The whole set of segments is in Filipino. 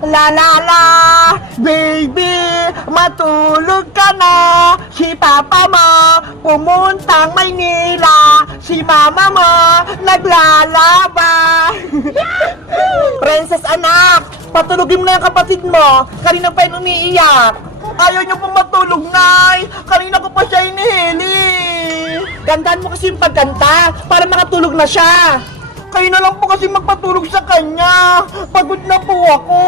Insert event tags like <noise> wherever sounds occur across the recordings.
La la la, baby, matulog ka na. Si papa mo, pumuntang Maynila. Si mama mo, naglalaba. Princess anak, patulogin mo na yung kapatid mo. Kanina pa yun umiiyak. Ayaw niyo pong matulog, Nay. Kanina ko pa siya inihili. Gandaan mo kasi yung pagkanta para makatulog na siya. Kayo na lang po kasi magpatulog sa kanya. Pagod na po ako.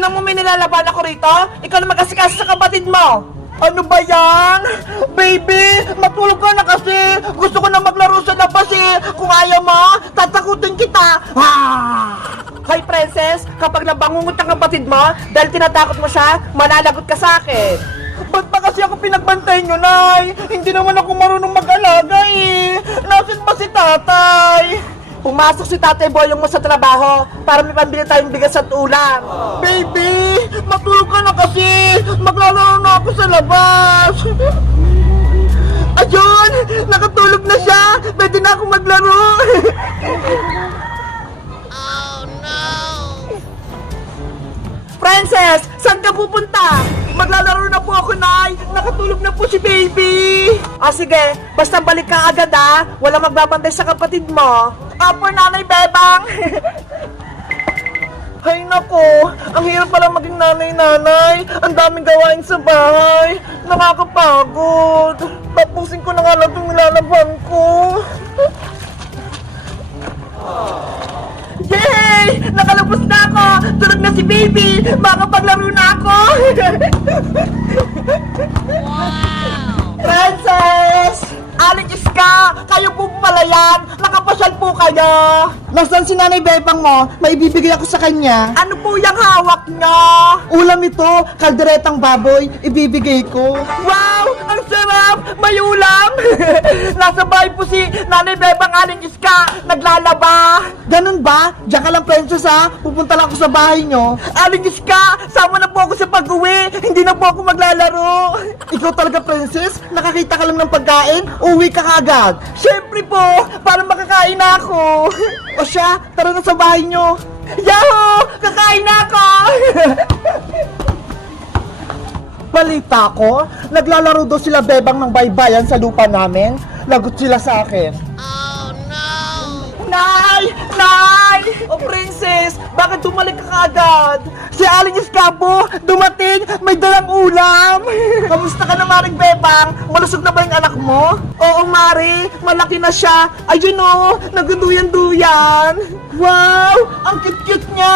Tignan mo may nilalaban ako rito. Ikaw na mag-asikaso sa kapatid mo. Ano ba yan? Baby, matulog ka na kasi. Gusto ko na maglaro sa labas eh. Kung ayaw mo, tatakutin kita. Ah! Hoy, princess, kapag nabangungot ang kapatid mo, dahil tinatakot mo siya, malalagot ka sa akin. Ba't pa kasi ako pinagbantay nyo, Nay? Hindi naman ako marunong mag-alaga eh. Nasaan ba si tatay? Pumasok si Tatay Boyong mo sa trabaho para may pambili tayong bigas at ulam. Baby, matulog ka na kasi. Maglalaro na ako sa labas. Ayun! Nakatulog na siya! Pwede na ako maglaro! Princess, saan ka pupunta? Maglalaro na po ako, Nay. Nakatulog na po si baby. Ah, sige. Basta balik ka agad, ah. Wala magbabantay sa kapatid mo. Apo, Nanay Bebang. <laughs> Hay nako, ang hirap pala maging nanay-nanay. Ang daming gawain sa bahay. Nakakapagod. Tapusin ko na nga lang itong nilalaban ko. Baby! Makapaglaro na ako! Princess! Aling Iska! Kayo po pala yan! Nakapasyal po kayo! Nasaan si Nanay Bebang mo? May ibibigay ako sa kanya. Ano po yung hawak niya? Ulam ito, kalderetang baboy, ibibigay ko. Wow! Ang sarap! May ulam! <laughs> Nasa bahay po si Nanay Bebang Aling Iska! Naglalaba! Ganun ba? Diyan ka lang, princess ha? Pupunta lang ako sa bahay nyo. Aling Iska! Sama na po ako sa pag-uwi! Hindi na po ako maglalaro! Ikaw talaga, princess? Nakakita ka lang ng pagkain? Uwi ka kagad! Siyempre po! Para makakain na ako! o siya, tara na sa bahay nyo! Yahoo! Kakain na ako! Balita ko, naglalaro daw sila bebang ng baybayan sa lupa namin. Lagot sila sa akin. Oh! Nay! O princess, bakit tumalik ka kaagad? Si Aling Escapo, dumating, may dalang ulam! <laughs> Kamusta ka na Maring Bebang? Malusog na ba yung anak mo? Oo Mari, malaki na siya. Ayun o, nagduduyan-duyan. Wow! Ang cute-cute niya!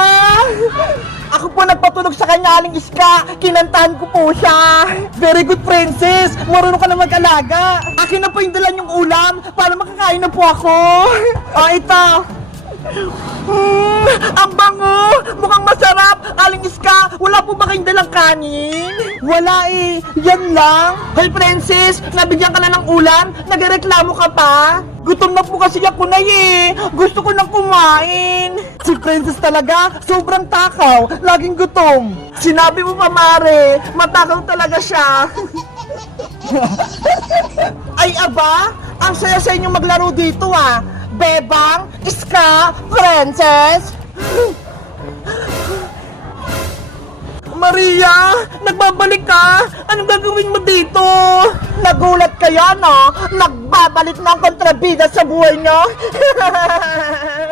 Ako po nagpatulog sa kanya aling iska. Kinantahan ko po siya. Very good, princess. Marunong ka na mag-alaga. Akin na po yung dalan yung ulam para makakain na po ako. Oh, <laughs> ito. Mm, ang bango! Mukhang masarap! Aling iska, wala po ba kayong dalang kanin? Wala eh. Yan lang. Hoy, princess, nabigyan ka na ng ulam? Nagreklamo ka pa? Gutom na po kasi ako na eh. Gusto ko nang kumain. Si princess talaga, sobrang takaw. Laging gutom. Sinabi mo pa, Mare. Matakaw talaga siya. <laughs> Ay, aba! Ang saya sa inyong maglaro dito ah! Bebang, Iska, Princess! Maria! Nagbabalik ka! Anong gagawin mo dito? Nagulat kaya no? Nagbabalik na ang kontrabida sa buhay nyo? <laughs>